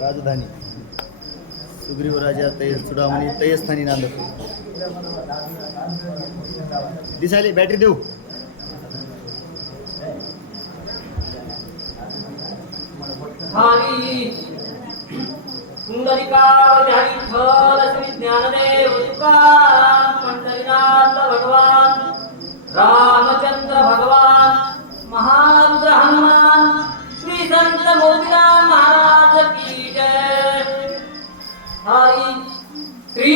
राजधानी सुग्रीव राजा चुडामणी तयस्थानी नांदत दिसायले बॅटरी देऊ भगवान रामचंद्र भगवान महारुद्र हनुमान श्री संत मोतीराम महाराज की जय। हरि श्री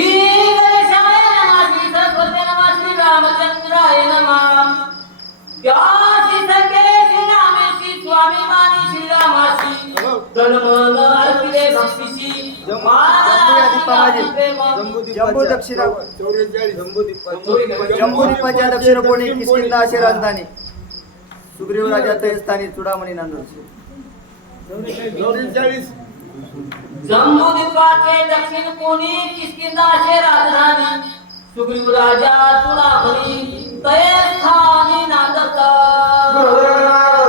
गणेशाय नमः श्री सरस्वती नमः श्री रामचंद्राय नमः। या श्री संके श्री रामेशी स्वामी मानी श्री रामाशी तनमन अर्पिते भक्तीशी जम्बू दक्षिणा जम्बूद्वीपाच्या दक्षिण कोणी किष्किंधा अशी राजधानी सुग्रीव राजा तयस्थानी चुडामणी नांदत। जम्बूद्वीपाचे दक्षिण कोणी किष्किंधा अशी राजधानी सुग्रीव राजा चुडामणी तयस्थानी नांदत।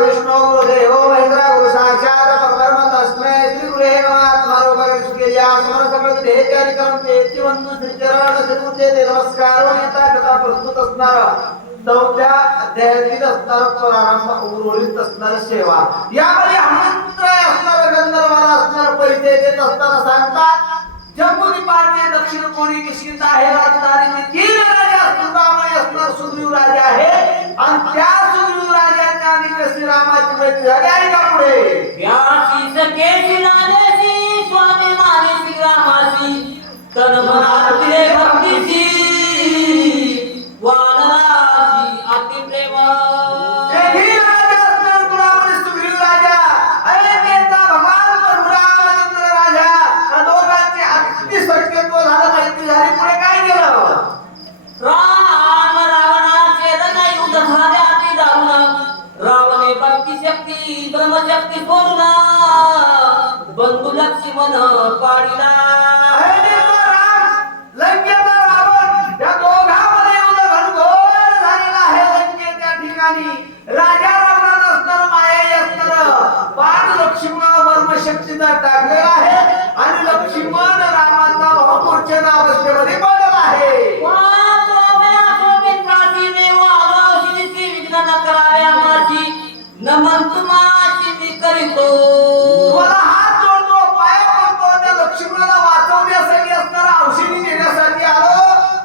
विष्णु देव महेंद्र गुरु साक्षात परब्रह्म तस्मै श्री गुरुवे नमः। आत्मारूपाय सुखेया स्मरण सकळ देहचारी करून तेची वंदन श्रीचरण श्रीमुखे दे नमस्कार व येता कथा प्रस्तुत असणार चौथ्या अध्यायातील असणार प्रारंभ उर्वरित असणार सेवा यामध्ये हनुमंतराय असणार गंधर्वाला असणार परिचय देत असताना सांगतात जम्बूद्वीपाचे दक्षिण कोणी किष्किंधा आहे राजधानी तीन राजा सुदामाई असणार सुग्रीव राजा आहे आणि त्या सुग्रीव राजाच्या आणि श्री रामाची मैत्री झाली आहे का पुढे व्यासी सखे श्री राजेशी स्वामी माने श्री रामाशी तन मन अर्पिते भक्तीशी वानराशी अति प्रेम। हे राजा असणार गुलामणी सुग्रीव राजा अयोध्येचा भगवान रामचंद्र राजा या दोघांचे अगदी सख्यत्व झालं मैत्री झाली पुढे काय केलं राम रावणाचे रण युद्ध झाले अति दारुण रावणे भक्ती शक्ती ब्रह्मशक्ती सोडून बंधू लक्ष्मण पाडिला। अयोध्येचा राम लंकेचा रावण या दोघांमध्ये युद्ध घनघोर झालेला आहे लंकेच्या ठिकाणी राजा रावणात असणार मायाई असणार बाण लक्ष्मण ब्रह्मशक्तीचा टाकलेला आहे आणि लक्ष्मण रामाचा भावमूर्छेच्या अवस्थेमध्ये पडलेला आहे नमन तुमाची मी करीतो मला हात जोडतो पाया पडतो त्या लक्ष्मणाला वाचवण्यासाठी असणारा औषधी देण्यासाठी आलो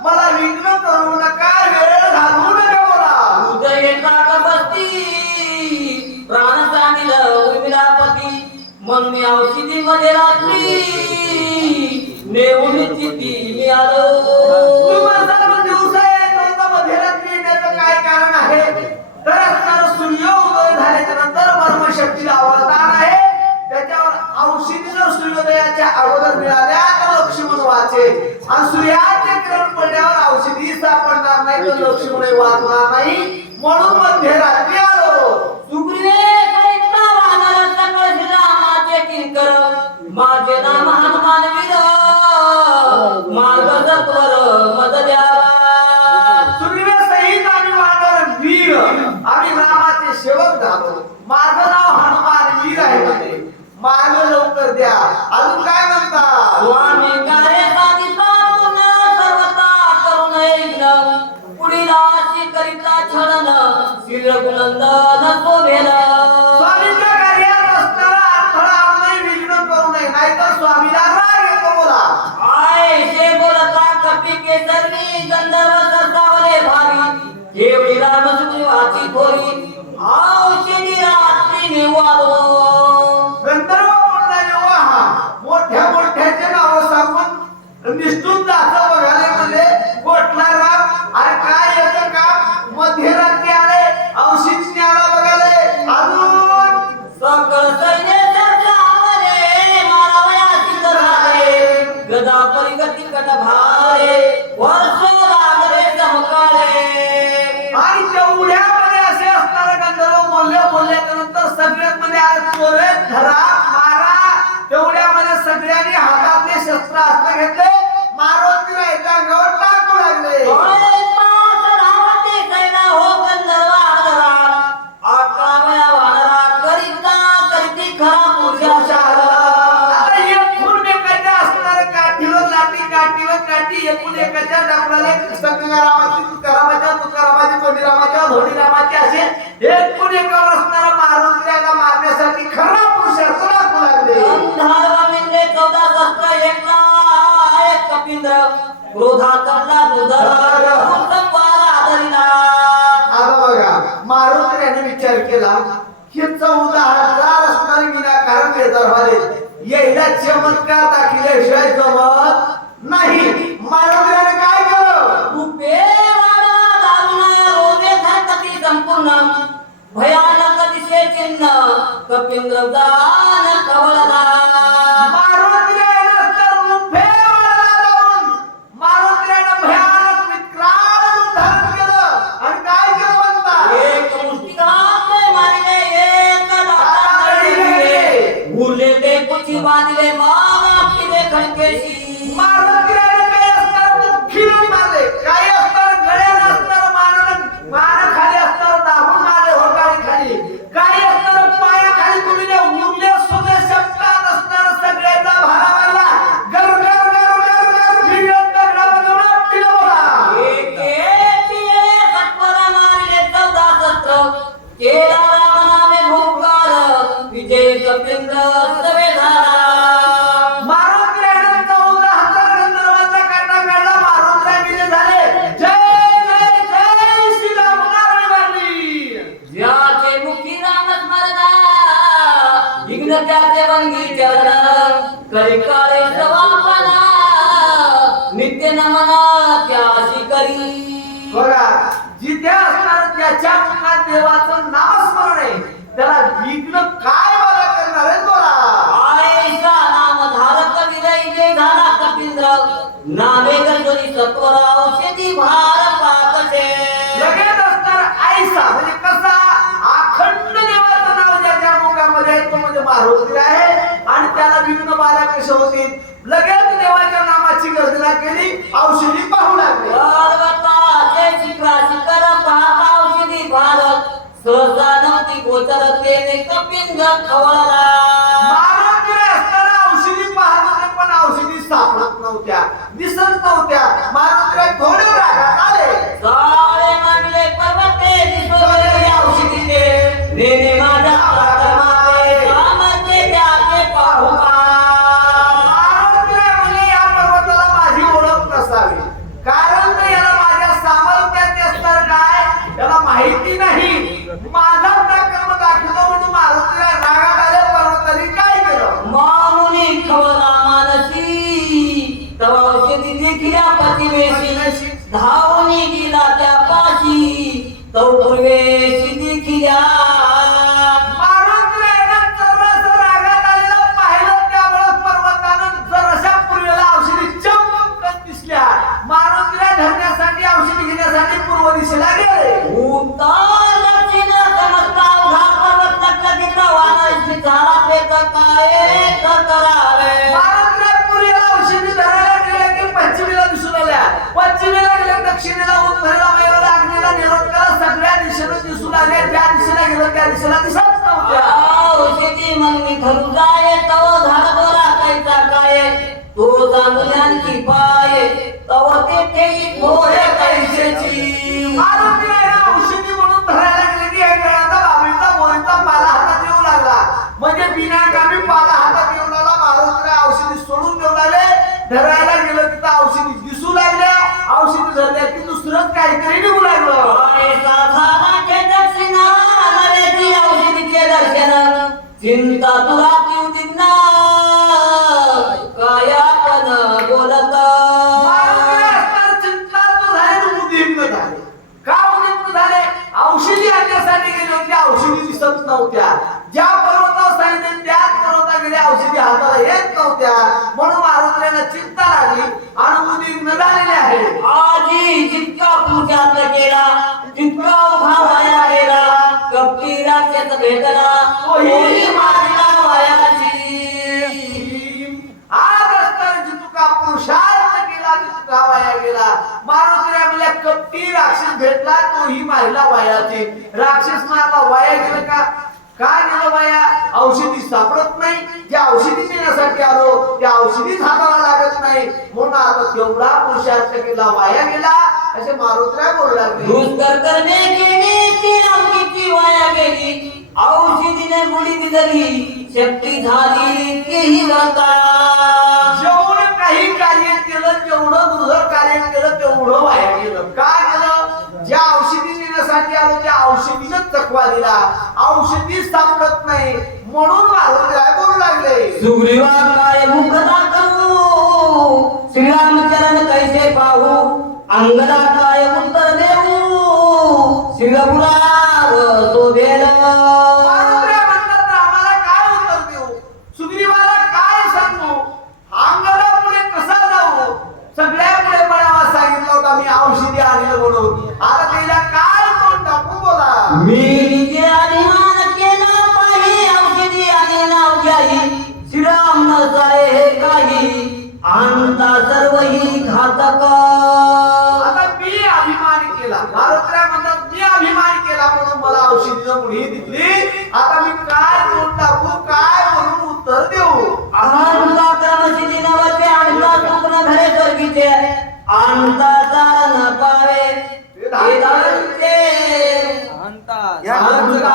मला विघ्न करू नका वेळ घालवू नका मला उदय बसती प्राण सांगिल उर्मिलापती म्हणून मी औषधी मध्ये रात्री नेऊन चिती मी आलो। तुम्हाला दिवस आहे तो मध्यरात्री येण्याचं काय कारण आहे तर असणार सूर्योदय झाल्याच्या नंतर ब्रह्मशक्तीला अवतार आहे त्याच्यावर औषधी जर सूर्योदयाच्या अगोदर मिळाल्या तर लक्ष्मण वाचे आणि सूर्याचे किरण पडल्यावर औषधी सापडणार नाही तर लक्ष्मण वाचणार नाही म्हणून मध्यरात्री आलो सुग्रीवे वानर सकळ श्रीरामाचे किंकर माझे नाम हनुमान वीर मार्ग जत्वर मद द्यावा। सुग्रीव सहित आम्ही वानर वीर आम्ही रामाचे सेवक झालो माझं नाव हनुमान वीर आहे म्हणे मार्ग लवकर द्या अजून काय म्हणता स्वामी कार्य साधिता पुन्हा सर्वता करून यज्ञ पुढील आशी करिता छळन श्री रघुनंदन शोभेल। स्वामीच्या कार्यात असणारा अडथळा आणूनही विघ्न करू नये नाहीतर स्वामीला राग येतो बोला आयशे बोलता कपी केसरी गंधर्व सरसावले भारी केवळी राम सुग्रीवाची थोरी औषधी रात्री निवालो। गंधर्व बोलणारे वा मोठ्या मोठ्याचे नाव सांगून निष्ठून जायचं बघायला म्हणजे गोठला राग अरे काय येतं का मध्यरात्री आले औषध न्याला बघाले अजून सकळ सैन्य सरसावले मारावयाची झाले गदा परिगती कट भारे वर्ष लागले चमकाळे। आणि तेवढ्यामध्ये असे असणारे गंधर्व बोलल्याच्या नंतर सगळ्यात मध्ये आले चोरे धरा मारा तेवढ्यामध्ये सगळ्यांनी हातातले शस्त्र अस्त्र घेतले मारुतीला एका अंगावर टाकू लागले आता एकूण एकाच्या डबलाने संगरामाची तुकारामाच्या कोंडीरामाच्या धोंडीरामाचे असे एकूण एकावर असणारा मारुतीला मारण्यासाठी खरा पुरुषार्थ लागू लागले. गंधर्वामिंदे 14 शस्त्र एकला एक कपिंद्र क्रोधा करला दुधर संवार आदरिला. आता बघा मारुतीने विचार केला की 14,000 असणारे विनाकारण बेदरवाले यायला चमत्कार दाखवल्याशिवाय जमत नाही. मारुतीने काय केलं? रूपेवाडा दारुणा रोगे धरती संपूर्ण भयानक दिशे चिन्ह कपिंद्र दान कवळला. मारुतीने नंतर रूपेवाडाला जाऊन मारुतीने भयानक विक्राळ रूप धारण केलं आणि काय केलं म्हणता? एक मुष्टिघात मारिले एक लाथा दिले उरले ते कुची बांधले मामा पिले खडकेशी. मारुतीने काही असणार मुखीने मारले, काही असणार गळ्याने असणार मान खाली असणार दाबून मारले होटाळी खाली, काही असणार पायाखाली तुम्ही उरले सुद्धा शब्दात असणार सगळ्याचा भारा मारला. गर गर गर गर गर फिरत दगडावर आपटीला बघा. एक पिये सत्वरा मारिले 14 शस्त्र केला रामनामे भूकार विजय कपिंद्र सवे झाला. मारुतीने 14,000 गंधर्वांचा काटा काढला. मारुतीला विजय झाले. जय जय जय श्रीराम नारायण वाणी. ज्याचे मुखी राम स्मरणा विघ्न त्याचे वंगी चरण करी काळे समापना नित्य नमना त्याशी करी. बघा जिथे असणार त्याच्या मुखात देवाचं नामस्मरण आहे त्याला विघ्न काय बघा करणार आहे बोला. आयसा नाम धारक विजय जय झाला कपिंद्र नामे गणपती सत्वर औषधी भार पाकसे. लगेच असणार आयसा म्हणजे कसा अखंड देवाचं नाव ज्याच्या मुखामध्ये आहे तो म्हणजे मारुती आहे आणि त्याला विघ्न बाधा कसे होतील. लगेच देवाच्या नामाची गर्जना केली, औषधी पाहू लागले. पर्वताचे शिखरा शिखर पाहता औषधी भारत सहसा नव्हती गोचर तेने कपिंद्र खवळला. मारुतीने असताना औषधी पाहत होते पण औषधी सापडत नव्हत्या, दिसत नव्हत्या. मारुतीला थोडे रागात आले. साळे मांडले पर्वते दिसले औषधीचे नेने माझ्या प्रातमाते कामाचे त्याचे पाहू का. मारुतीने म्हणले या पर्वताला माझी ओळख नसावी कारण तर याला माझ्या सामर्थ्यात असणार काय याला माहिती नाही. माझा पराक्रम दाखवतो म्हणून मारुतीला रागात आले. पर्वताने काय केलं? मामुनी खवळला मानसी तव औषधी देखिल्या प्रतिवेशी धावून गेला त्या पाशी तो पूर्वेशी देखिल्या. मारुतीने जरास रागात आलेला पाहिलं त्यावेळेस पर्वतानं जराशा पूर्वेला औषधी चमकत दिसल्या. मारुतीला धरण्यासाठी औषधी घेण्यासाठी पूर्व दिशेला गेले. उत्तर दक्षिण समजता उघा पर्वत लागला की प्रवाहाशी झाला पेट काय करावे. मारुतीला पूर्वेला औषधी धरायला गेले की पश्चिमेला दिसून आल्या. पश्चिमेला गेले दक्षिणेला उत्तरेला वगैरे आग्नेला निरोध करा सगळ्या दिशेने दिसून आले. ज्या दिशेला गेलं त्या दिशेला दिसत नव्हत्या. औषधी मग मी धरू जाय तव झाड बरा कायचा काय तो चांगल्यांची पाय तव तेथे थोडे पैशाची. मारुतीला या औषधी म्हणून धरायला गेले की एक वेळाचा बाबळीचा बोरीचा पाला हातात येऊ लागला. म्हणजे बिनाकामी पाला हातात येऊ लागला. मारुतीला औषधी सोडून देऊ लागले. धरायला गेलं तिथं औषधी दिसू लागल्या. औषधी धरल्या की दुसरंच काहीतरी निघू लागलं. साधाराचे दक्षिणा नव्याची औषधीचे दर्शन चिंता तुला दिना काया पण बोलत. मारुतीला असणार चिंता तो झाले उद्विग्न झाले. का उद्विग्न झाले? औषधी आणण्यासाठी गेले होते, औषधी दिसत नव्हत्या. ज्या पर्वतावर सांगितले त्याच पर्वतावर गेले, औषधी हाताला येत नव्हत्या. म्हणून मारुतीला चिंता लागली आणि उद्विग्न झालेले आहे. आजी जितका पूजात केला जितका उभा व्हायला गेला कपटी राक्षस भेटला तोही मारला वयाची. आज असताना जितका पुरुषार्थ केला तितका वाया गेला. मारुतीला आपल्या कपटी राक्षस भेटला तोही मारला वयाचे. राक्षस मारला वाया गेलं का? काय गेलं वाया? औषधी सापडत नाही. ज्या औषधी देण्यासाठी आलो त्या औषधीच हाताला लागत नाही. म्हणून आता तेवढा पुरुषार्थ केला वाया गेला असे मारुतीला बोलू लागले. दुष्कर करणे केली ती रामकीची वाया गेली औषधीने गुढी दिली शक्ती झाली तीही जाता जेवढं काही कार्य केलं जेवढं दुर्धर कार्य केलं तेवढं वाया गेलं. का केलं? ज्या औषधी देण्यासाठी आलो त्या औषधीनच चकवा दिला. औषधी सापडत नाही म्हणून मारुतीला बोलू लागले. सुग्रीवा काय मुख दाखवू श्रीरामचरण कैसे पाहू अंगदा काय उत्तर देऊ श्रीरघुराव शोभेल मारुतीला म्हणतात आम्हाला काय उत्तर देऊ, सुग्रीवाला काय सांगू, अंगदापुढे कसा जाऊ. सगळ्या पुढे म्हणावा सांगितलं होतं मी औषधी आणलं म्हणून. आता तिला काय तोंड टाकू बोला. मी जे अभिमान केला पाही औषधी आणि नाव घ्याही श्रीराम न जाय हे काही आणता सर्वही घातक आता मी अभिमान केला, मारुतीला म्हणतात मी अभिमान केला म्हणून मला औषधीनं मुठी दिली. आता मी काय तोंड टाकू, काय म्हणून उत्तर देऊ. आणता क्रमशिली नवते आणता स्वप्न घरे स्वर्गीचे आणता चाल न पावे वेदांचे या अहंता.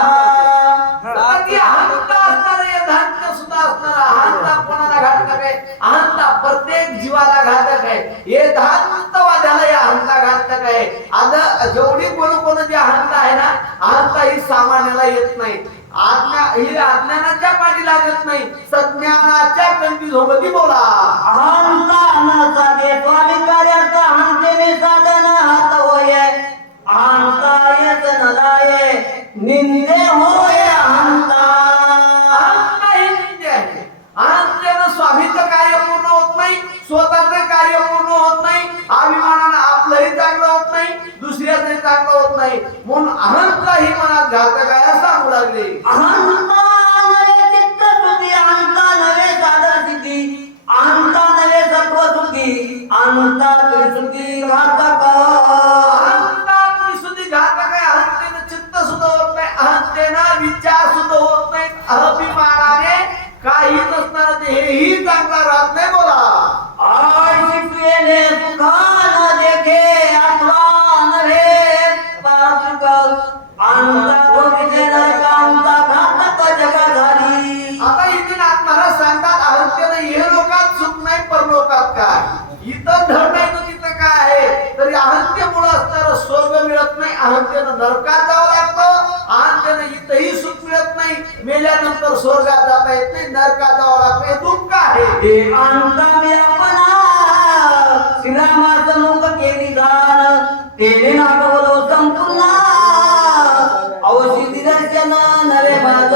आता ती अहंता असणार धान्य सुद्धा असणार. अहंता कोणाला घातक आहे? अहंता प्रत्येक जीवाला घातक आहे. हे धान्तवाद्याला या अहंता घातक आहे. आता जेवढी कोण जी अहंता आहे ना, अहंता ही सामान्याला येत नाही. ही अज्ञानाच्या पाठी लागत नाही, सज्ञानाच्या कंठी झोपती बोला. अहंता न साधे स्वामी कार्याचा अहंतेने साधन हात होय अहंता येत न लाये निंदे होय अहंता अहंता ही निंदा आहे. अहंतेनं स्वामीचं कार्य पूर्ण होत नाही, स्वतःचं कार्य पूर्ण होत नाही, अभिमानानं आपलंही चांगलं होत नाही, दुसऱ्याचंही चांगलं होत नाही. म्हणून अहंता ही मनात घातक आहे असं सांगू लागले. अहंता नवे चित्त शुद्धी अहंता नवे साधन सिद्धी अहंता नवे सत्व शुद्धी अहंता त्रिशुद्धी घातक अहंता त्रिशुद्धी घातक आहे. अहंतेनं चित्त सुद्धा होत नाही, अहंतेनं विचार सुद्धा होत नाही, अभिमानाने काही नसणार ते हेही चांगला राहत नाही बोला. आय शिकवेने सुखा न देखे अथवा नव्हे पार्थिकल अंता दोषे नरकांता घातक जगाधारी आता इथे महाराज सांगतात अहंतेनं हे लोकात सुख नाही परलोकात काय. इथं धड नाही तर तिथं काय आहे. तरी अहंतेमुळे असणारं स्वर्ग मिळत नाही, अहंतेनं नरकात जावं लागतं. अहंतेनं इथंही सुख मिळत नाही, मेल्यानंतर स्वर्गात जाता येत नाही, नरकात जावं लागतं. हे दुःख आहे. हे अंता व्यापना श्रीरामाचं मुख केली जाण तेने नागवलो संपूर्ण औषधी दर्शन नवे माझ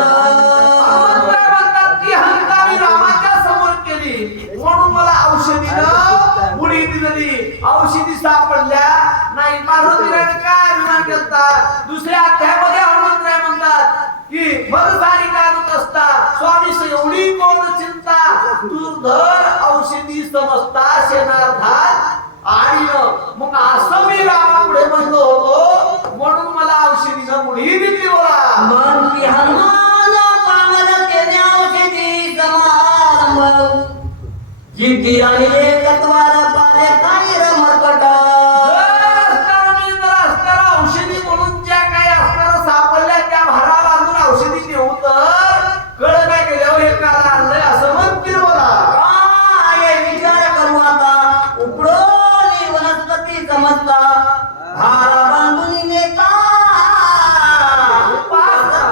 म्हणतात की अहंता मी रामाच्या समोर केली म्हणून मला औषधीनं मुडी दिली. औषधी सापडल्या नाही. मारुतीने काय अभिमान केलता. दुसऱ्या अध्यायामध्ये हनुमंतराय म्हणतात की मरसारी काढत असता स्वामी एवढी कोण चिंता दुर्धर औषधी समजता शेणार्धात आणि मग असं मी रामापुढे म्हणलो होतो म्हणून मला औषधीनं मुडी दिली बोला. मन की हनुमान पावन केले औषधी समारंभ जिद्दी आणि एकत्वार पाले काही रमरपट औषधी म्हणून ज्या काही असणार सापडल्या त्या भारा बांधून औषधी नेऊ तर कळ काय केल्यावर हे कारण आणलंय असं म्हणतील बोला. काय विचार करू आता उपडोली वनस्पती समजता भारा बांधून नेता उपासता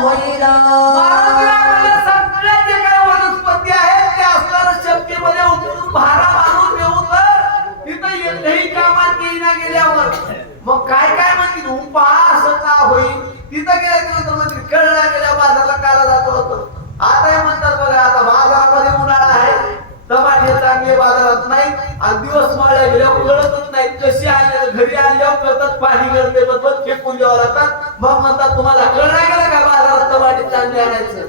होईल महाराजांना म्हणलं सगळ्या जे काही वनस्पती आहेत त्या असणाऱ्या शक्तीमध्ये उतरून भारा बांधून नेऊ तर तिथं एकही कामात येईना गेल्यावर मग काय काय म्हणतील उपासता होईल. तिथं गेल्यानंतर म्हणतील कळला गेल्या बाजारला काला जातो होतं. आता हे म्हणतात बघा आता बाजारामध्ये उन्हाळा आहे, टमाटे चांगले बाजारात नाही आणि दिवस माळ्या गेल्यावर कळतच नाही कशी आले घरी आल्यावर कळतात पाणी गळते बरोबर फेकून द्यावं लागतात. मग म्हणतात तुम्हाला कळला गेलं का बाजारात टमाटे चांगले आणायचं.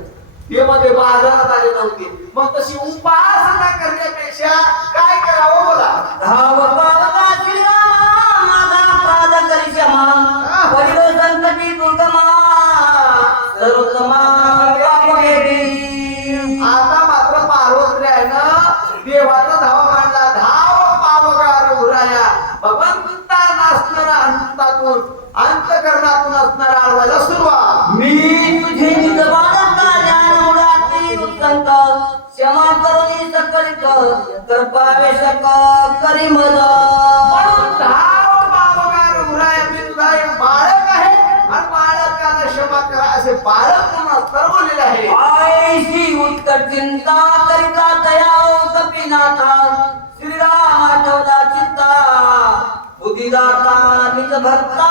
ते मध्ये बाजारात आले नव्हते. मग तशी उपासना करण्यापेक्षा काय करावं बोला. धाव पावता श्रीरामा माझा पाद करी क्षमा वडिलो संतती दुर्गमा सर्वोत्तमा पाप गेली. आता मात्र पार्वती आहे ना देवाचा धावा मांडला धाव पावगार उरा क्षमा करुणी सकलित कृपावे शक करी मद म्हणून धाव बावगार उराय बिंदाय बाळक आहे आणि बाळकाला क्षमा करा असे बाळक म्हणून ठरवलेले आहे. आयशी उत्कट चिंता करिता तया कपिनाथा श्रीराम आठवला चित्ता बुद्धिदाता निज भक्ता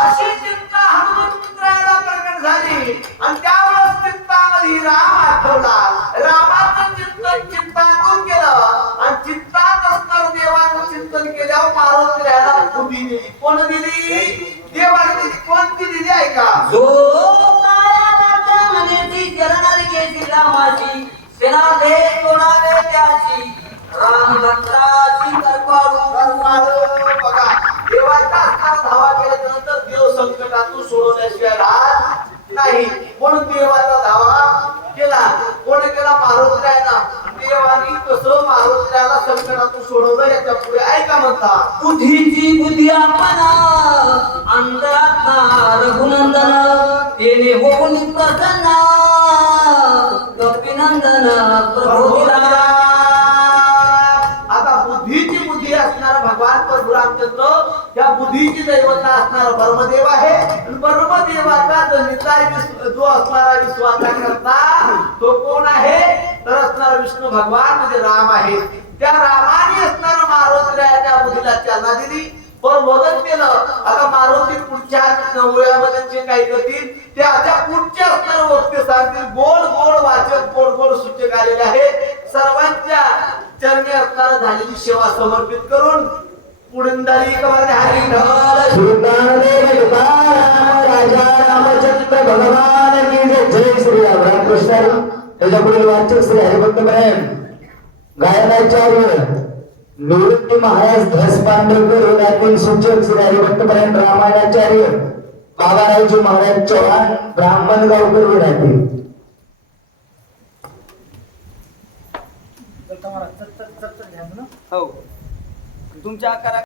अशी चिंता हनुमंतरायाला प्रकट झाली आणि त्यावेळेस चिंतामध्ये राम आठवला. रामाचं चिंतातून केलं आणि चिंतात असताना देवाचं चिंतन केल्यावर पार्वतीला बुद्धी दिली. कोण दिली? देवाने दिली. कोणती दिली आहे का? जो काया राजा म्हणेची चरणारी गेली रामाची सेना दे कोणावे त्याची राम भक्ताची कृपाळू बघा देवाचा असताना धावा केल्यानंतर देव संकटातून सोडवण्याशिवाय राहत नाही. म्हणून देवाचा धावा केला. कोण केला? मारुतीरायाला. देवानी कसं मारुतीरायाला संकटातून सोडवलं याच्या पुढे ऐका म्हणता. बुद्धीची बुद्धी आपणा अंतरात्मा रघुनंदन तेने होऊन प्रसन्न कपिनंदन प्रभू दिला. आता बुद्धीची बुद्धी असणारा भगवान प्रभू रामचंद्र त्या बुद्धीची दैवता असणारा ब्रह्मदेव आहे. आणि ब्रह्मदेवाचा जो असणारा विश्वाचा करता तो कोण आहे? तर असणारा विष्णू भगवान म्हणजे राम आहे. त्या रामाने असणारा मारुतीरायाच्या बुद्धीला चालना दिली. पण मदत केलं. आता मारुती पुढच्या नवऱ्यामध्ये जे काही करतील त्याच्या पुढच्या असणारे वक्ते सांगतील. गोड गोड वाचक गोड गोड सूचक आलेले आहे. सर्वांच्या चरणी असणारा झालेली सेवा समर्पित करून पुढील हरी राजा रामचंद्र भगवान की जय श्री राम. रामकृष्ण. त्याच्या पुढील वाचक श्री हरिभक्त प्रेम गायनाचार्य निवृत्ती महाराज धस पांढरकर यातील सूचक श्री हरिभक्त प्रेम रामायणाचार्य बाबारावजी महाराज चव्हाण ब्राह्मण गावकर विराटी. हो तुमच्या आकारा